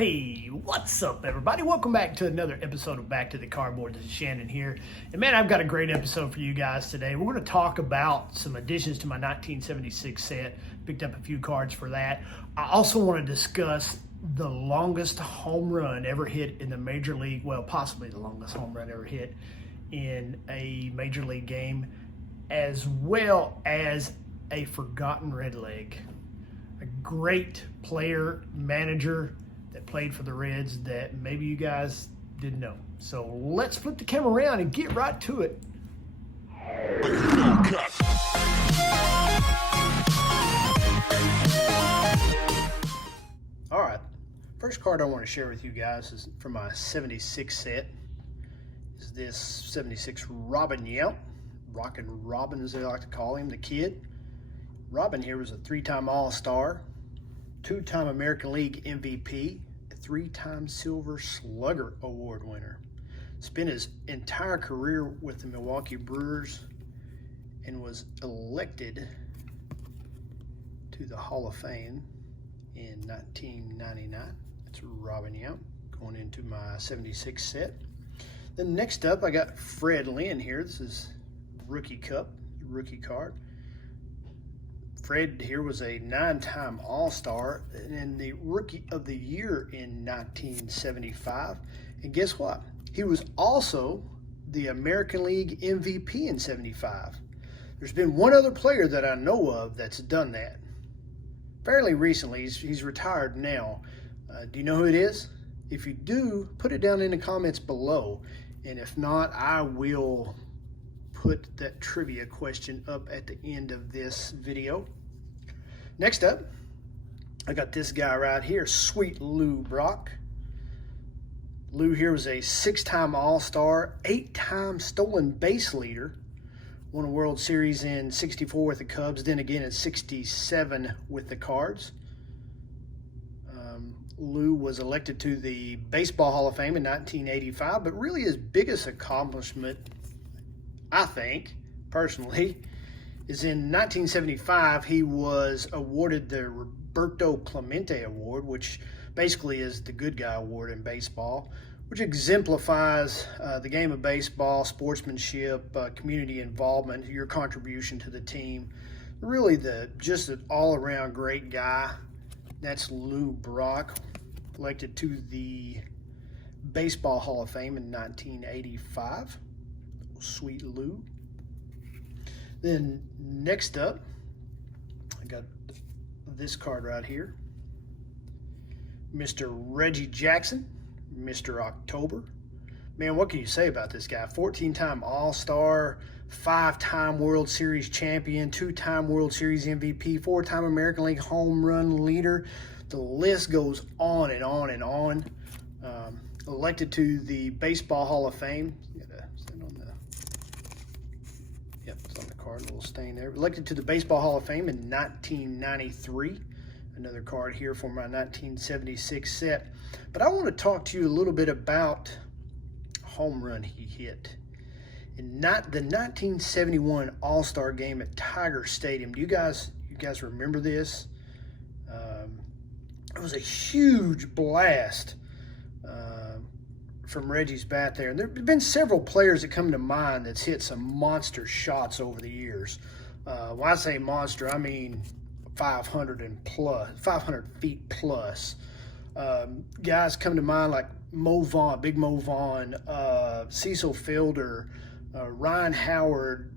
Hey, what's up, everybody? Welcome back to another episode of Back to the Cardboard. This is Shannon here. And man, I've got a great episode for you guys today. We're going to talk about some additions to my 1976 set. Picked up a few cards for that. I also want to discuss the longest home run ever hit in the Major League, well, possibly the longest home run ever hit in a Major League game, as well as a forgotten red leg. A great player, manager that played for the Reds that maybe you guys didn't know. So let's flip the camera around and get right to it. All right, first card I want to share with you guys is from my 76 set. Is this 76 Robin Yount, Rockin' Robin as they like to call him, the kid. Robin here was a three-time All-Star, two-time American League MVP, a three-time Silver Slugger Award winner. Spent his entire career with the Milwaukee Brewers and was elected to the Hall of Fame in 1999. That's Robin Yount going into my 76 set. Then next up, I got Fred Lynn here. This is Rookie Cup, rookie card. Fred here was a 9-time All-Star and the Rookie of the Year in 1975. And guess what? He was also the American League MVP in 75. There's been one other player that I know of that's done that. Fairly recently, he's retired now. Do you know who it is? If you do, put it down in the comments below. And if not, I will put that trivia question up at the end of this video. Next up, I got this guy right here, Sweet Lou Brock. Lou here was a 6-time All-Star, 8-time stolen base leader. Won a World Series in 64 with the Cubs, then again in 67 with the Cards. Lou was elected to the Baseball Hall of Fame in 1985, but really his biggest accomplishment, I think, personally, is in 1975, he was awarded the Roberto Clemente Award, which basically is the good guy award in baseball, which exemplifies the game of baseball, sportsmanship, community involvement, your contribution to the team. Really just an all-around great guy. That's Lou Brock, elected to the Baseball Hall of Fame in 1985. Sweet Lou. Then next up, I got this card right here. Mr. Reggie Jackson, Mr. October. Man, what can you say about this guy? 14-time All-Star, 5-time World Series champion, 2-time World Series MVP, 4-time American League home run leader. The list goes on and on and on. Elected to the Baseball Hall of Fame. It's on the card, a little stain there. Elected to the Baseball Hall of Fame in 1993. Another card here for my 1976 set. But I want to talk to you a little bit about home run he hit. In the 1971 All-Star game at Tiger Stadium. Do you guys remember this? It was a huge blast from Reggie's bat there. And there have been several players that come to mind that's hit some monster shots over the years. When I say monster, I mean 500 feet plus. Guys come to mind like Mo Vaughn, Big Mo Vaughn, Cecil Fielder, Ryan Howard,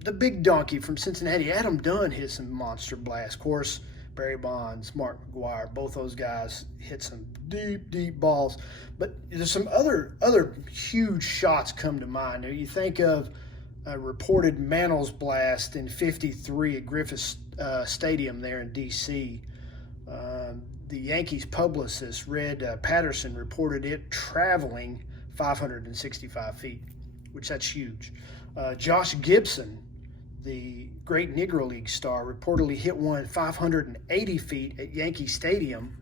the big donkey from Cincinnati, Adam Dunn hit some monster blasts. Of course, Barry Bonds, Mark McGwire, both those guys hit some deep, deep balls. But there's some other huge shots come to mind. Now, you think of a reported Mantles blast in '53 at Griffith Stadium there in D.C. The Yankees publicist, Red Patterson, reported it traveling 565 feet, which that's huge. Josh Gibson, the great Negro League star, reportedly hit one 580 feet at Yankee Stadium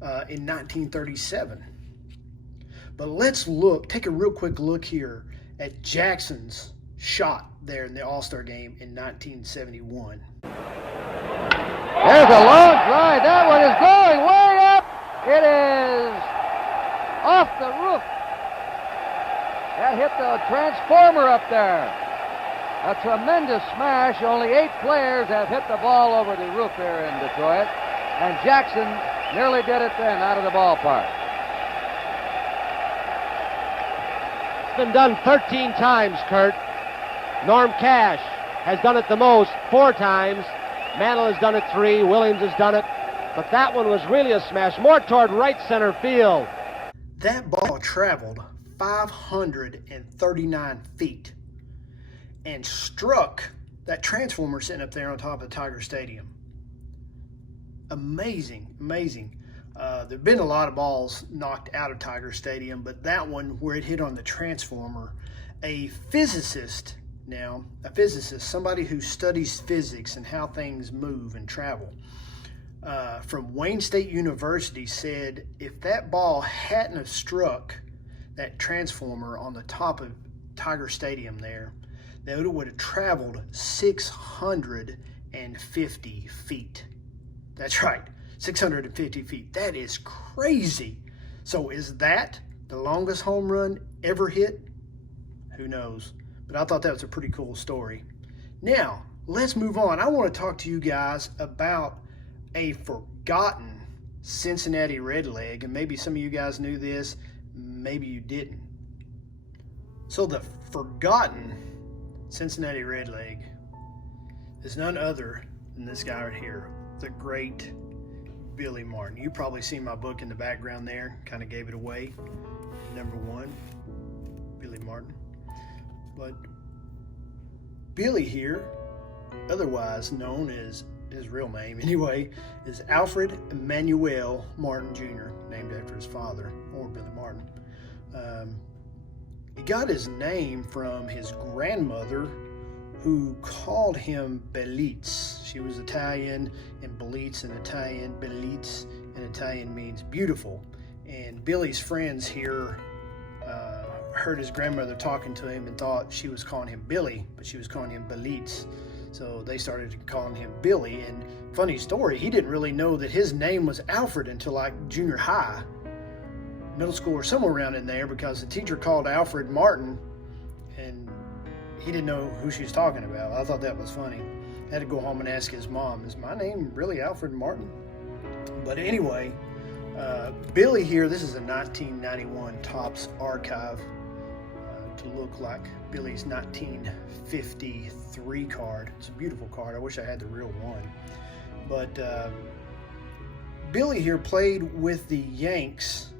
in 1937. But let's take a real quick look here at Jackson's shot there in the All-Star game in 1971. There's a long drive. That one is going way up. It is off the roof. That hit the transformer up there. A tremendous smash. Only 8 players have hit the ball over the roof here in Detroit. And Jackson nearly did it then out of the ballpark. It's been done 13 times, Kurt. Norm Cash has done it the most, 4 times. Mantle has done it 3. Williams has done it. But that one was really a smash, more toward right center field. That ball traveled 539 feet and struck that transformer sitting up there on top of Tiger Stadium. Amazing, amazing. There have been a lot of balls knocked out of Tiger Stadium, but that one where it hit on the transformer, a physicist, somebody who studies physics and how things move and travel, from Wayne State University said if that ball hadn't have struck that transformer on the top of Tiger Stadium there, that it would have traveled 650 feet. That's right, 650 feet. That is crazy. So is that the longest home run ever hit? Who knows? But I thought that was a pretty cool story. Now, let's move on. I want to talk to you guys about a forgotten Cincinnati Red leg, and maybe some of you guys knew this, maybe you didn't. So the forgotten Cincinnati Red leg is none other than this guy right here, the great Billy Martin. You probably seen my book in the background there, kind of gave it away. Number 1, Billy Martin. But Billy here, otherwise known as his real name anyway, is Alfred Emmanuel Martin Jr., named after his father, or Billy Martin. He got his name from his grandmother, who called him Belitz. She was Italian, and Belitz in Italian, Belitz in Italian means beautiful. And Billy's friends here heard his grandmother talking to him and thought she was calling him Billy, but she was calling him Belitz. So they started calling him Billy. And funny story, he didn't really know that his name was Alfred until like junior high, middle school, or somewhere around in there, because the teacher called Alfred Martin and he didn't know who she was talking about. I thought that was funny. I had to go home and ask his mom, is my name really Alfred Martin? But anyway, Billy here, this is a 1991 Topps archive to look like Billy's 1953 card. It's a beautiful card. I wish I had the real one. But Billy here played with the Yanks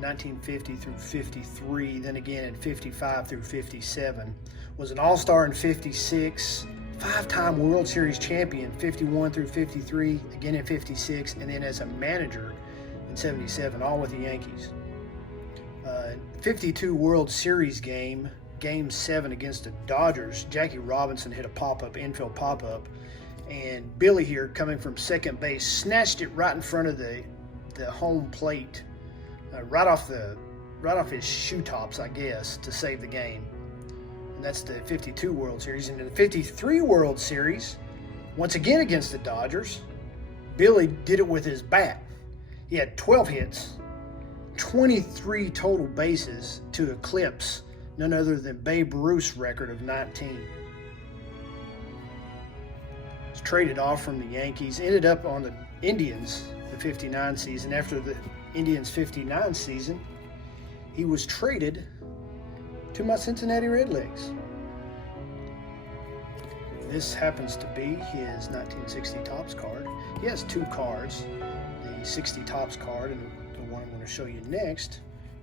1950 through 53, then again in 55 through 57. Was an All-Star in 56, 5-time World Series champion 51 through 53, again in 56, and then as a manager in 77, all with the Yankees. 52 World Series game 7 against the Dodgers, Jackie Robinson hit a pop-up, infield pop-up, and Billy here, coming from second base, snatched it right in front of the home plate, right off his shoe tops, I guess, to save the game. And that's the 52 World Series. And in the 53 World Series, once again against the Dodgers, Billy did it with his bat. He had 12 hits, 23 total bases to eclipse none other than Babe Ruth's record of 19. Was traded off from the Yankees, ended up on the Indians the 59 season. After the Indians 59 season, he was traded to my Cincinnati Redlegs. This happens to be his 1960 Topps card. He has 2 cards, the 60 Topps card and the one I'm going to show you next,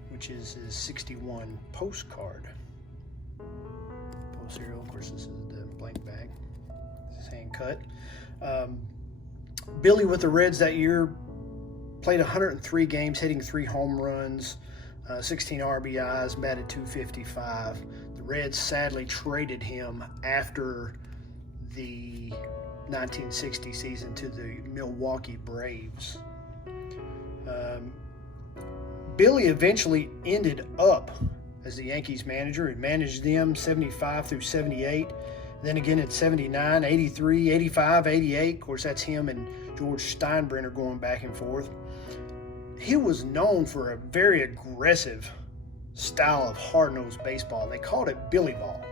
which is his 61 postcard. Post serial, of course, this is the blank bag. This is hand cut. Billy with the Reds that year played 103 games, hitting 3 home runs, 16 RBIs, batted .255. The Reds sadly traded him after the 1960 season to the Milwaukee Braves. Billy eventually ended up as the Yankees manager and managed them 75 through 78. Then again at 79, 83, 85, 88. Of course, that's him and George Steinbrenner going back and forth. he was known for a very aggressive style of hard-nosed baseball. They called it Billy Ball.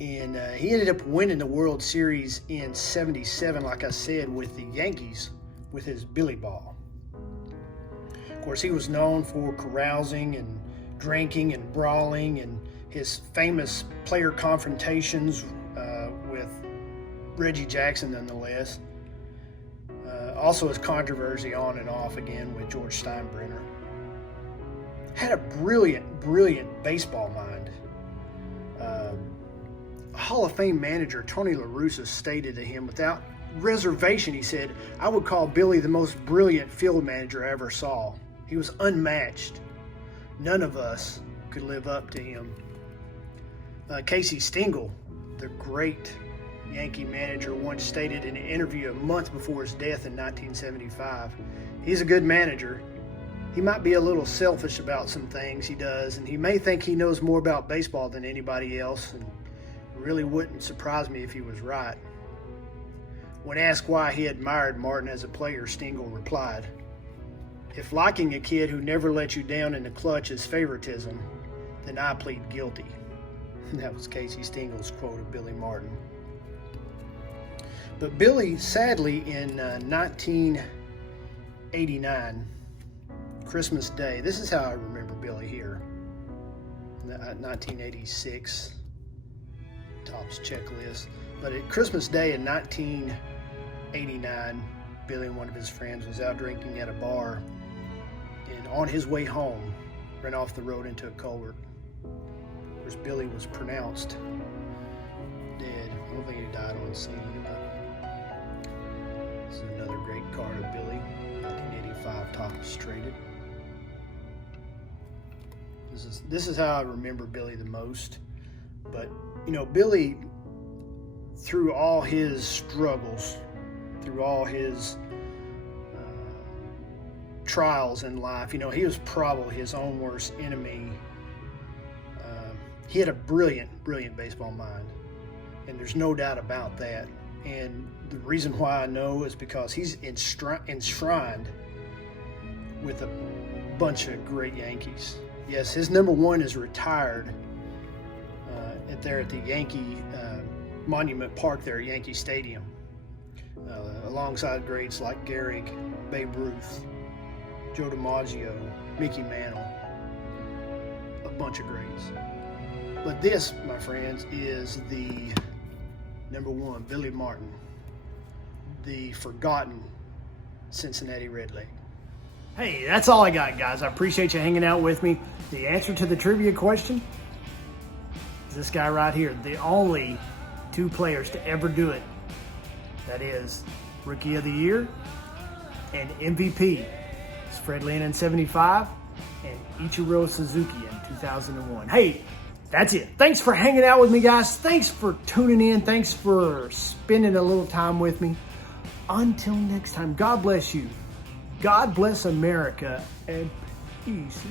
And he ended up winning the World Series in '77, like I said, with the Yankees with his Billy Ball. Of course, he was known for carousing and drinking and brawling, and his famous player confrontations with Reggie Jackson, nonetheless. Also his controversy on and off again with George Steinbrenner. Had a brilliant baseball mind. Hall of Fame manager Tony La Russa stated to him without reservation, he said, "I would call Billy the most brilliant field manager I ever saw. He was unmatched. None of us could live up to him." Casey Stengel, the great Yankee manager, once stated in an interview a month before his death in 1975, "He's a good manager. He might be a little selfish about some things he does, and he may think he knows more about baseball than anybody else, and it really wouldn't surprise me if he was right." When asked why he admired Martin as a player, Stengel replied, "If liking a kid who never let you down in the clutch is favoritism, then I plead guilty." That was Casey Stengel's quote of Billy Martin. But Billy, sadly, in 1989, Christmas Day, this is how I remember Billy here. 1986, Topps checklist. But at Christmas Day in 1989, Billy and one of his friends was out drinking at a bar, and on his way home, ran off the road into a culvert. Of course, Billy was pronounced dead. I don't think he died on scene, but this is another great card of Billy, 1985 Topps traded. This is how I remember Billy the most. But, you know, Billy, through all his struggles, through all his trials in life, you know, he was probably his own worst enemy. He had a brilliant baseball mind, and there's no doubt about that. And the reason why I know is because he's enshrined with a bunch of great Yankees. Yes, his number one is retired there at the Yankee Monument Park there at Yankee Stadium, alongside greats like Gehrig, Babe Ruth, Joe DiMaggio, Mickey Mantle, a bunch of greats. But this, my friends, is the number one, Billy Martin, the Forgotten Cincinnati Red. Hey, that's all I got, guys. I appreciate you hanging out with me. The answer to the trivia question is this guy right here, the only two players to ever do it. That is Rookie of the Year and MVP. It's Fred Lynn in '75 and Ichiro Suzuki in 2001. Hey, that's it. Thanks for hanging out with me, guys. Thanks for tuning in. Thanks for spending a little time with me. Until next time, God bless you. God bless America, and peace.